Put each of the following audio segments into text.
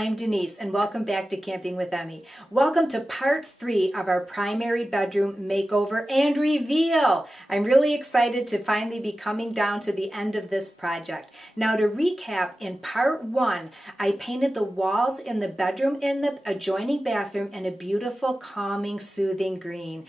I'm Denise and welcome back to Camping with Emmy. Welcome to part 3 of our primary bedroom makeover and reveal. I'm really excited to finally be coming down to the end of this project. Now to recap, in part 1, I painted the walls in the bedroom and the adjoining bathroom in a beautiful, calming, soothing green.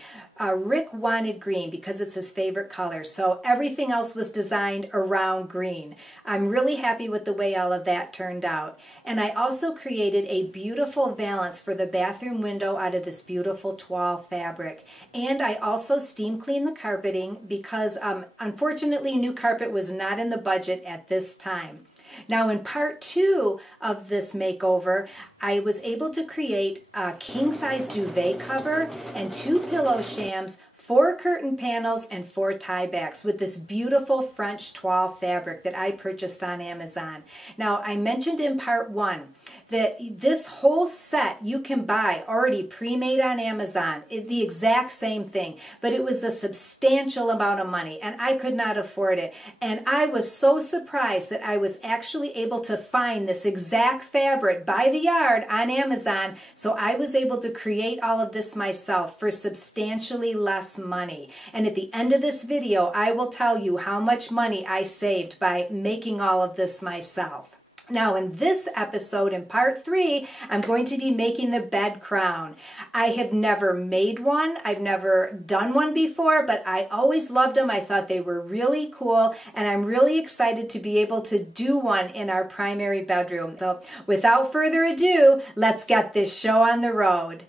Rick wanted green because it's his favorite color, so everything else was designed around green. I'm really happy with the way all of that turned out. And I also created a beautiful valance for the bathroom window out of this beautiful toile fabric. And I also steam cleaned the carpeting because unfortunately new carpet was not in the budget at this time. Now in part 2 of this makeover, I was able to create a king-size duvet cover and 2 pillow shams, 4 curtain panels, and 4 tie backs with this beautiful French toile fabric that I purchased on Amazon. Now I mentioned in part 1 that this whole set you can buy already pre-made on Amazon, the exact same thing, but it was a substantial amount of money and I could not afford it. And I was so surprised that I was actually able to find this exact fabric by the yard on Amazon, so I was able to create all of this myself for substantially less money. And at the end of this video, I will tell you how much money I saved by making all of this myself. Now in this episode, in part 3, I'm going to be making the bed crown. I have never made one. I've never done one before, but I always loved them. I thought they were really cool, and I'm really excited to be able to do one in our primary bedroom. So without further ado, let's get this show on the road.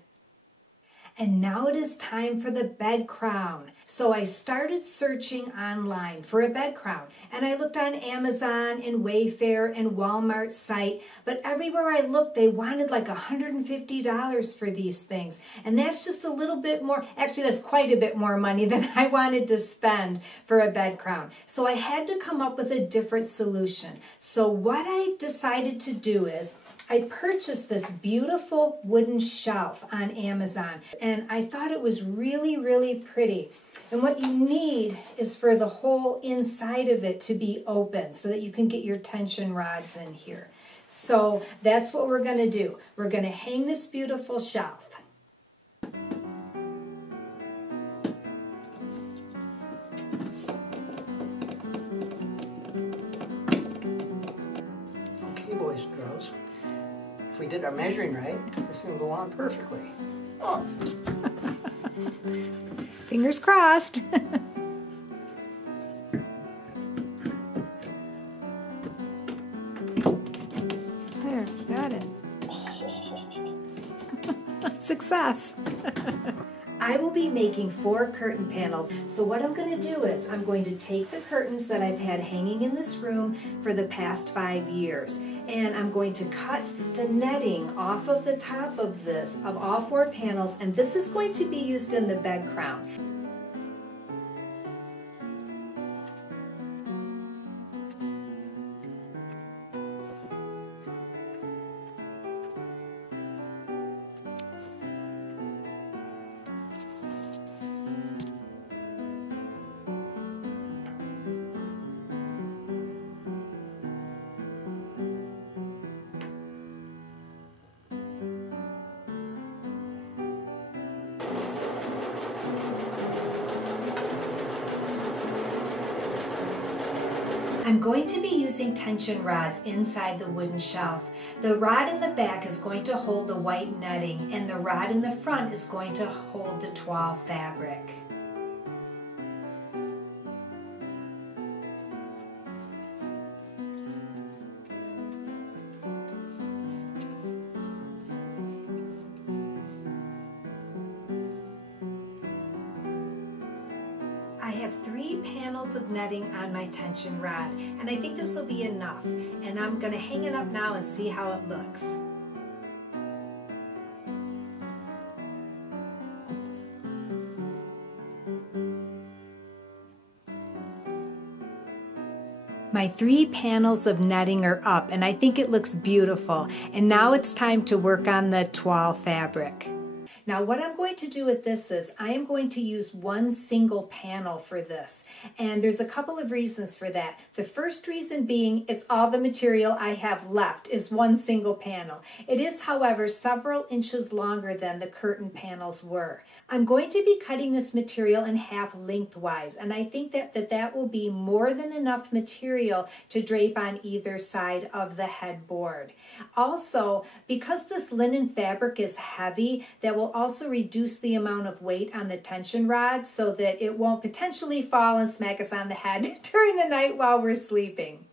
And now it is time for the bed crown. So I started searching online for a bed crown, and I looked on Amazon and Wayfair and Walmart's site, but everywhere I looked they wanted like $150 for these things, and that's just a little bit more, actually that's quite a bit more money than I wanted to spend for a bed crown. So I had to come up with a different solution. So what I decided to do is I purchased this beautiful wooden shelf on Amazon, and I thought it was really, really pretty. And what you need is for the whole inside of it to be open so that you can get your tension rods in here. So that's what we're going to do. We're going to hang this beautiful shelf. Okay, boys and girls. If we did our measuring right, this is going to go on perfectly. Oh. Fingers crossed. There, got it. Success. I will be making 4 curtain panels. So what I'm going to do is I'm going to take the curtains that I've had hanging in this room for the past 5 years, and I'm going to cut the netting off of the top of this, of all 4 panels, and this is going to be used in the bed crown. I'm going to be using tension rods inside the wooden shelf. The rod in the back is going to hold the white netting, and the rod in the front is going to hold the toile fabric. I have 3 panels of netting on my tension rod, and I think this will be enough. And I'm going to hang it up now and see how it looks. My 3 panels of netting are up, and I think it looks beautiful. And now it's time to work on the toile fabric. Now what I'm going to do with this is I am going to use one single panel for this. And there's a couple of reasons for that. The first reason being it's all the material I have left is one single panel. It is, however, several inches longer than the curtain panels were. I'm going to be cutting this material in half lengthwise, and I think that will be more than enough material to drape on either side of the headboard. Also, because this linen fabric is heavy, that will also reduce the amount of weight on the tension rods so that it won't potentially fall and smack us on the head during the night while we're sleeping.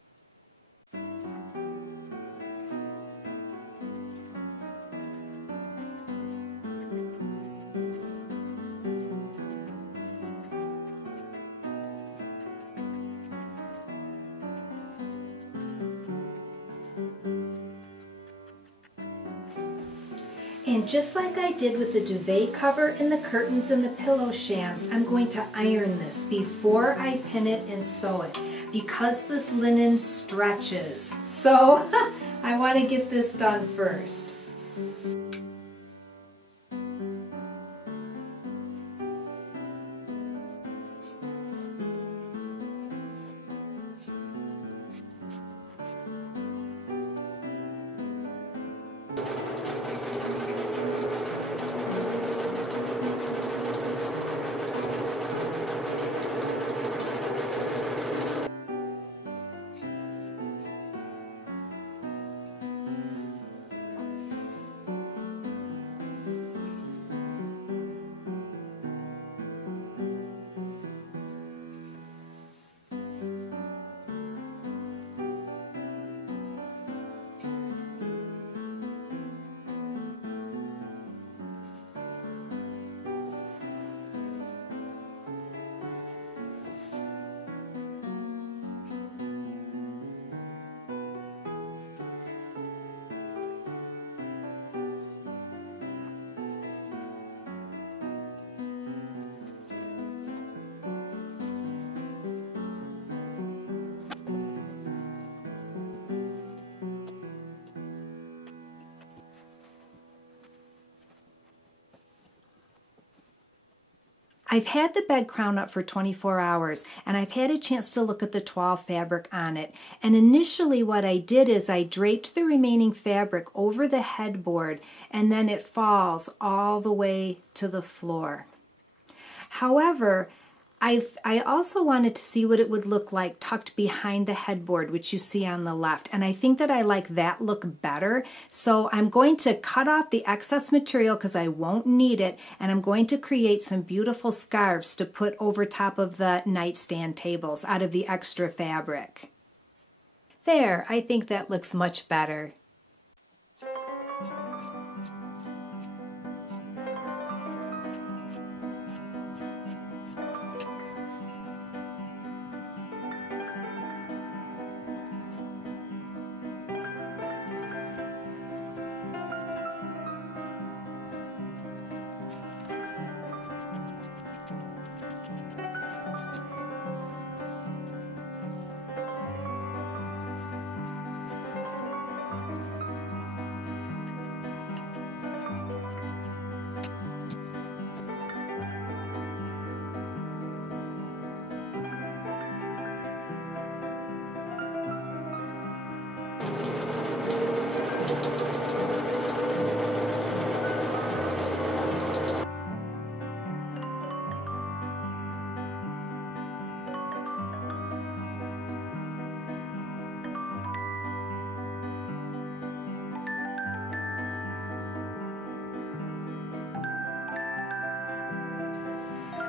And just like I did with the duvet cover and the curtains and the pillow shams, I'm going to iron this before I pin it and sew it because this linen stretches. So I want to get this done first. I've had the bed crown up for 24 hours and I've had a chance to look at the toile fabric on it. And initially what I did is I draped the remaining fabric over the headboard and then it falls all the way to the floor. However, I also wanted to see what it would look like tucked behind the headboard, which you see on the left. And I think that I like that look better. So I'm going to cut off the excess material because I won't need it. And I'm going to create some beautiful scarves to put over top of the nightstand tables out of the extra fabric. There, I think that looks much better.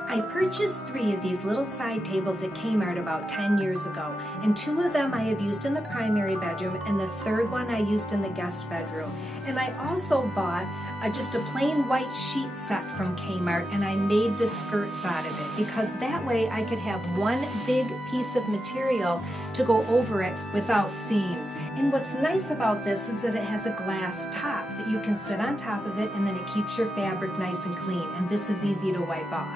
I purchased 3 of these little side tables at Kmart about 10 years ago, and 2 of them I have used in the primary bedroom, and the 3rd one I used in the guest bedroom. And I also bought just a plain white sheet set from Kmart, and I made the skirts out of it, because that way I could have one big piece of material to go over it without seams. And what's nice about this is that it has a glass top that you can sit on top of it, and then it keeps your fabric nice and clean, and this is easy to wipe off.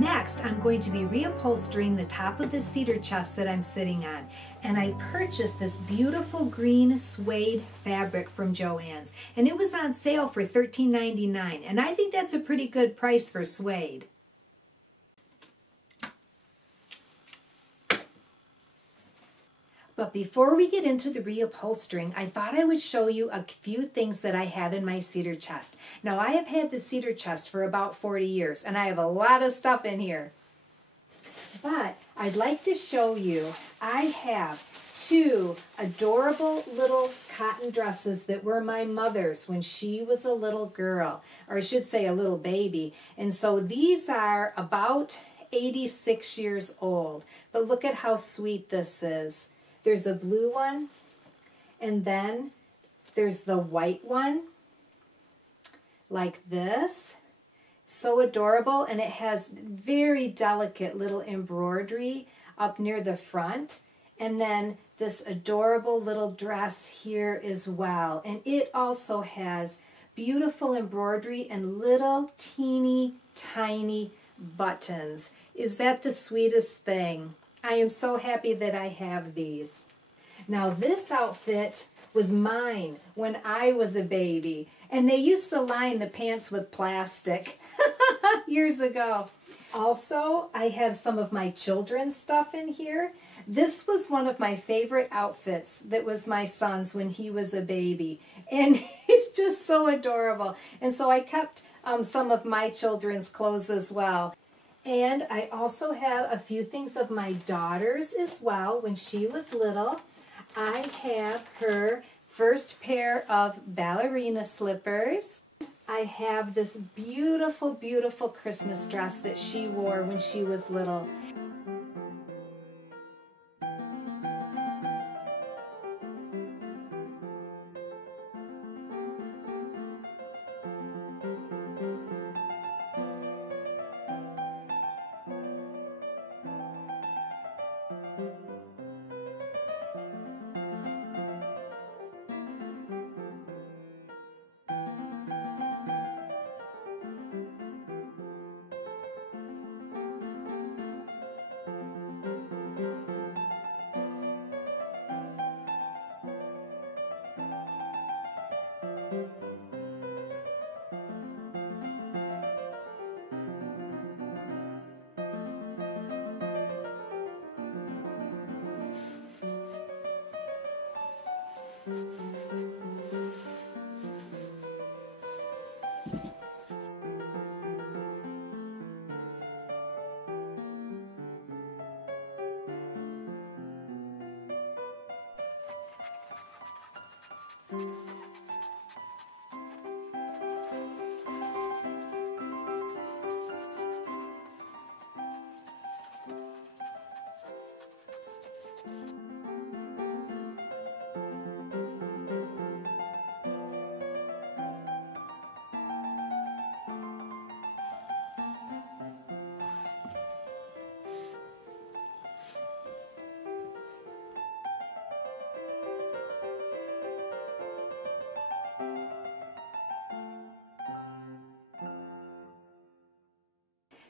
Next, I'm going to be reupholstering the top of the cedar chest that I'm sitting on. And I purchased this beautiful green suede fabric from Joann's. And it was on sale for $13.99. And I think that's a pretty good price for suede. But before we get into the reupholstering, I thought I would show you a few things that I have in my cedar chest. Now, I have had the cedar chest for about 40 years, and I have a lot of stuff in here. But I'd like to show you, I have two adorable little cotton dresses that were my mother's when she was a little girl, or I should say a little baby. And so these are about 86 years old. But look at how sweet this is. There's a blue one, and then there's the white one, like this. So adorable, and it has very delicate little embroidery up near the front. And then this adorable little dress here as well. And it also has beautiful embroidery and little teeny tiny buttons. Is that the sweetest thing? I am so happy that I have these. Now this outfit was mine when I was a baby, and they used to line the pants with plastic years ago. Also, I have some of my children's stuff in here. This was one of my favorite outfits that was my son's when he was a baby, and it's just so adorable. And so I kept some of my children's clothes as well. And I also have a few things of my daughter's as well when she was little. I have her first pair of ballerina slippers. I have this beautiful, beautiful Christmas dress that she wore when she was little.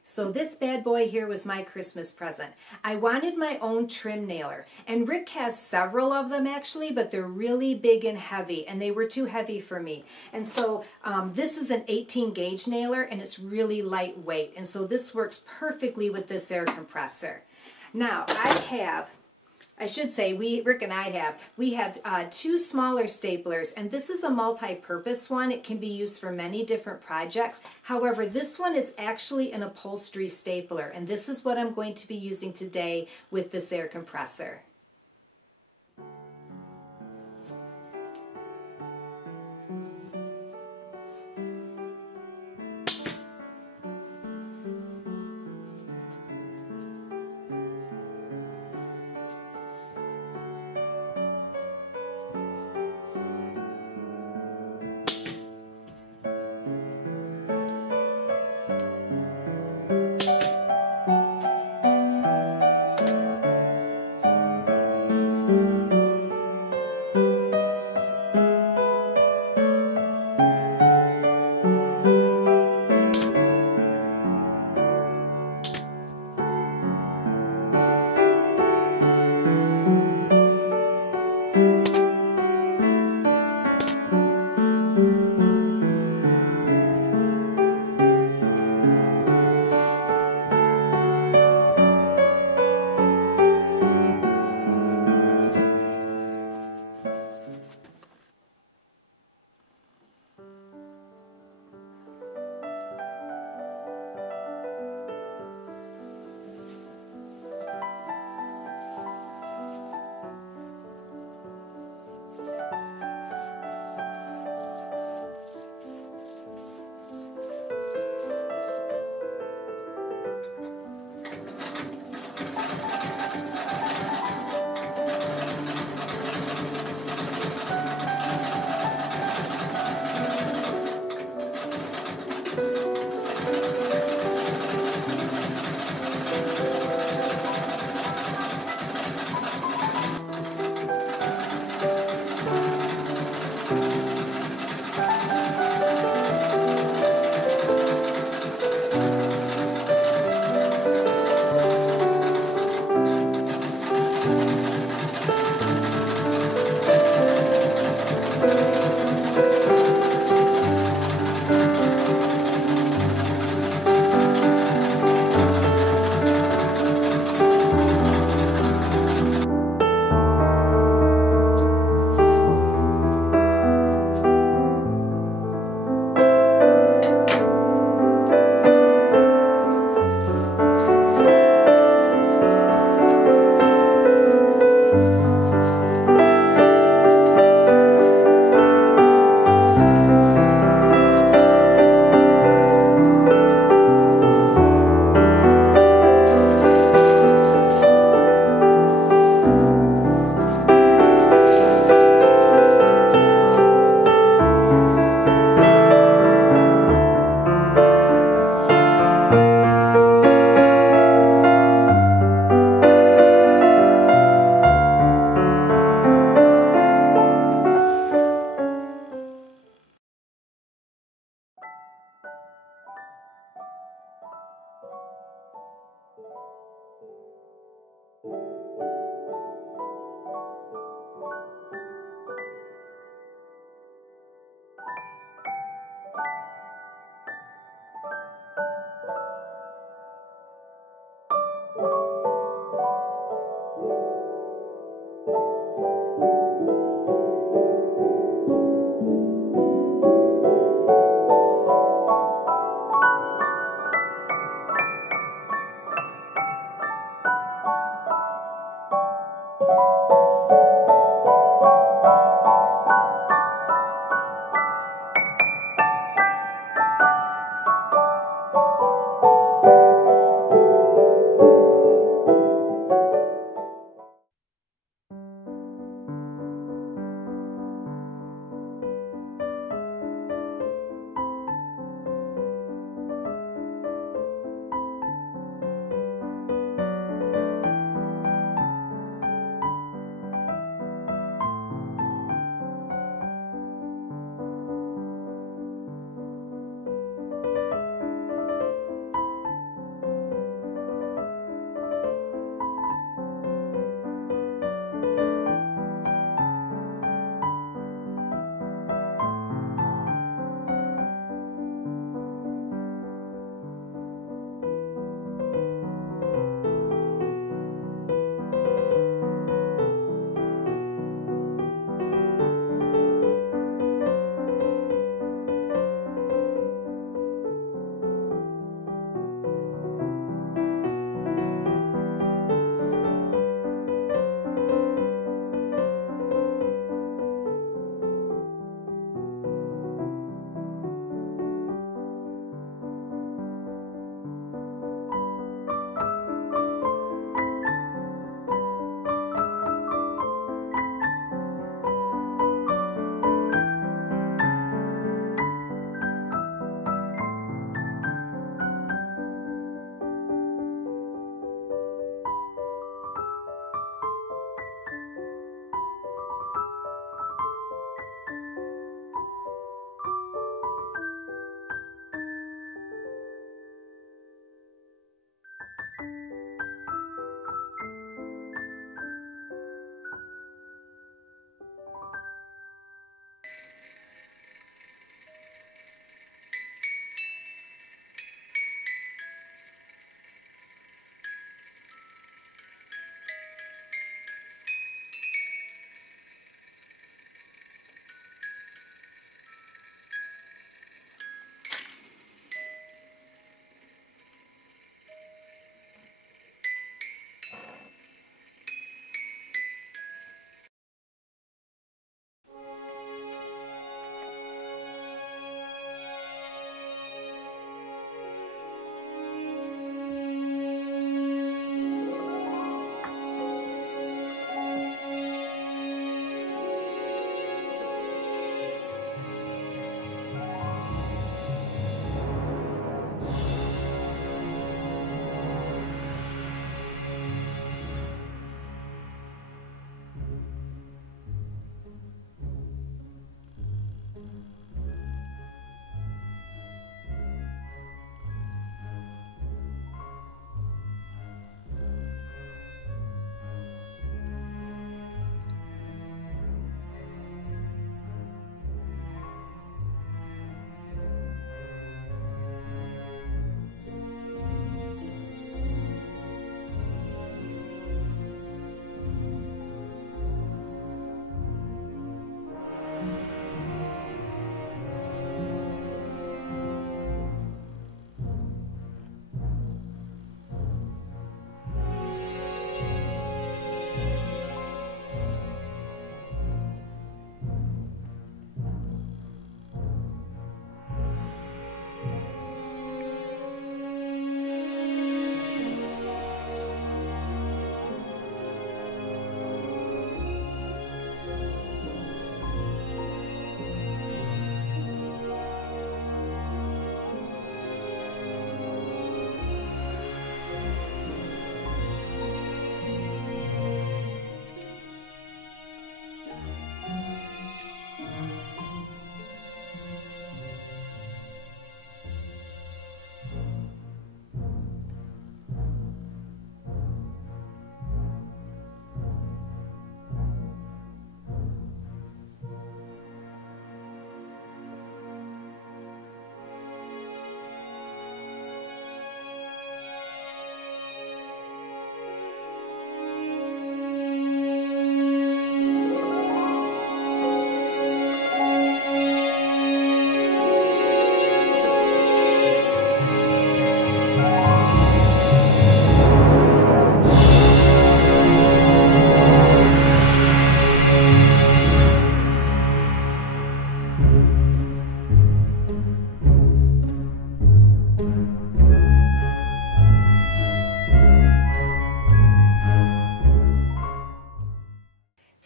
So this bad boy here was my Christmas present. I wanted my own trim nailer, and Rick has several of them actually, but they're really big and heavy, and they were too heavy for me. And so this is an 18 gauge nailer, and it's really lightweight, and so this works perfectly with this air compressor. Now Rick and I have two smaller staplers, and this is a multi-purpose one. It can be used for many different projects. However, this one is actually an upholstery stapler, and this is what I'm going to be using today with this air compressor.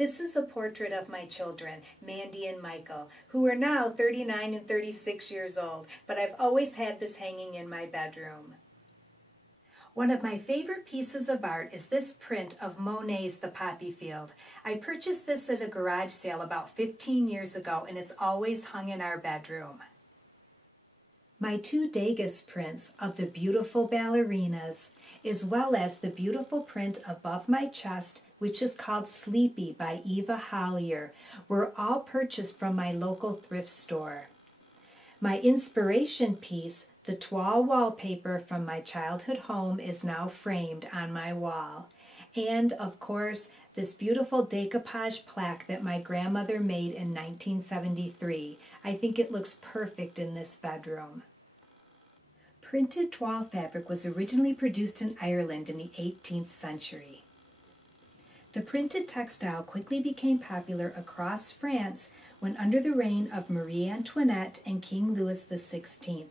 This is a portrait of my children, Mandy and Michael, who are now 39 and 36 years old, but I've always had this hanging in my bedroom. One of my favorite pieces of art is this print of Monet's The Poppy Field. I purchased this at a garage sale about 15 years ago, and it's always hung in our bedroom. My two Degas prints of the beautiful ballerinas, as well as the beautiful print above my chest, which is called Sleepy by Eva Hollier, were all purchased from my local thrift store. My inspiration piece, the toile wallpaper from my childhood home, is now framed on my wall. And, of course, this beautiful decoupage plaque that my grandmother made in 1973. I think it looks perfect in this bedroom. Printed toile fabric was originally produced in Ireland in the 18th century. The printed textile quickly became popular across France when under the reign of Marie Antoinette and King Louis XVI.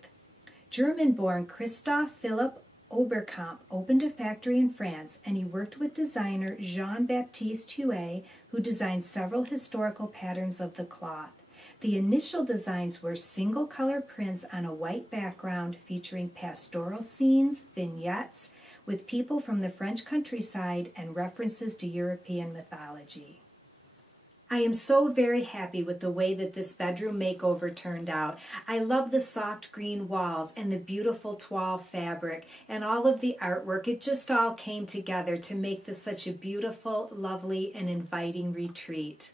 German-born Christoph Philipp Oberkamp opened a factory in France, and he worked with designer Jean-Baptiste Huet, who designed several historical patterns of the cloth. The initial designs were single-color prints on a white background featuring pastoral scenes, vignettes, with people from the French countryside and references to European mythology. I am so very happy with the way that this bedroom makeover turned out. I love the soft green walls and the beautiful toile fabric and all of the artwork. It just all came together to make this such a beautiful, lovely, and inviting retreat.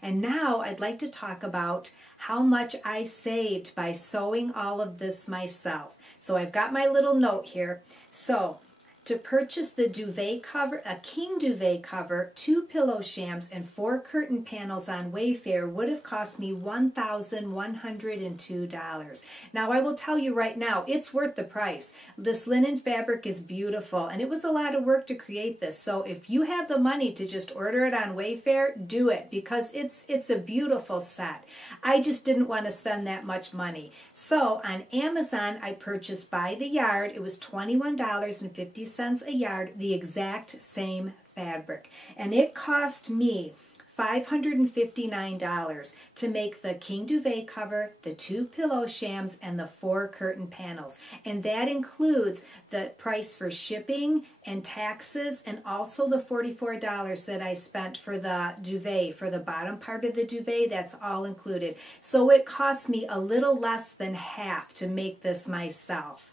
And now I'd like to talk about how much I saved by sewing all of this myself. So I've got my little note here. So to purchase the duvet cover, a king duvet cover, 2 pillow shams, and 4 curtain panels on Wayfair would have cost me $1,102. Now I will tell you right now, it's worth the price. This linen fabric is beautiful, and it was a lot of work to create this. So if you have the money to just order it on Wayfair, do it, because it's a beautiful set. I just didn't want to spend that much money. So on Amazon, I purchased by the yard. It was $21.50 a yard, the exact same fabric, and it cost me $559 to make the king duvet cover, the 2 pillow shams, and the 4 curtain panels, and that includes the price for shipping and taxes, and also the $44 that I spent for the duvet, for the bottom part of the duvet. That's all included. So it cost me a little less than half to make this myself.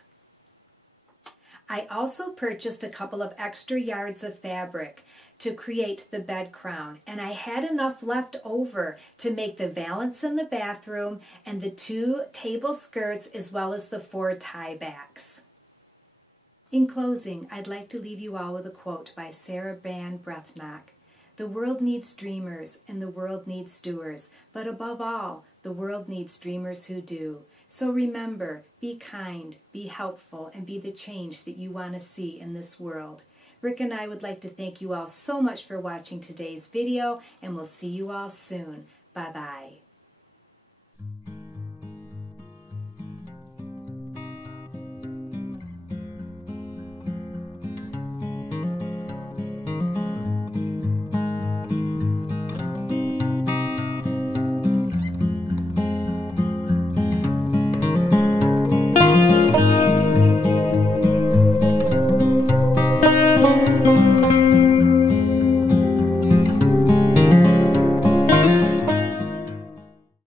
I also purchased a couple of extra yards of fabric to create the bed crown, and I had enough left over to make the valance in the bathroom and the 2 table skirts, as well as the 4 tie backs. In closing, I'd like to leave you all with a quote by Sarah Ban Breathnock. The world needs dreamers and the world needs doers, but above all, the world needs dreamers who do. So remember, be kind, be helpful, and be the change that you want to see in this world. Rick and I would like to thank you all so much for watching today's video, and we'll see you all soon. Bye-bye.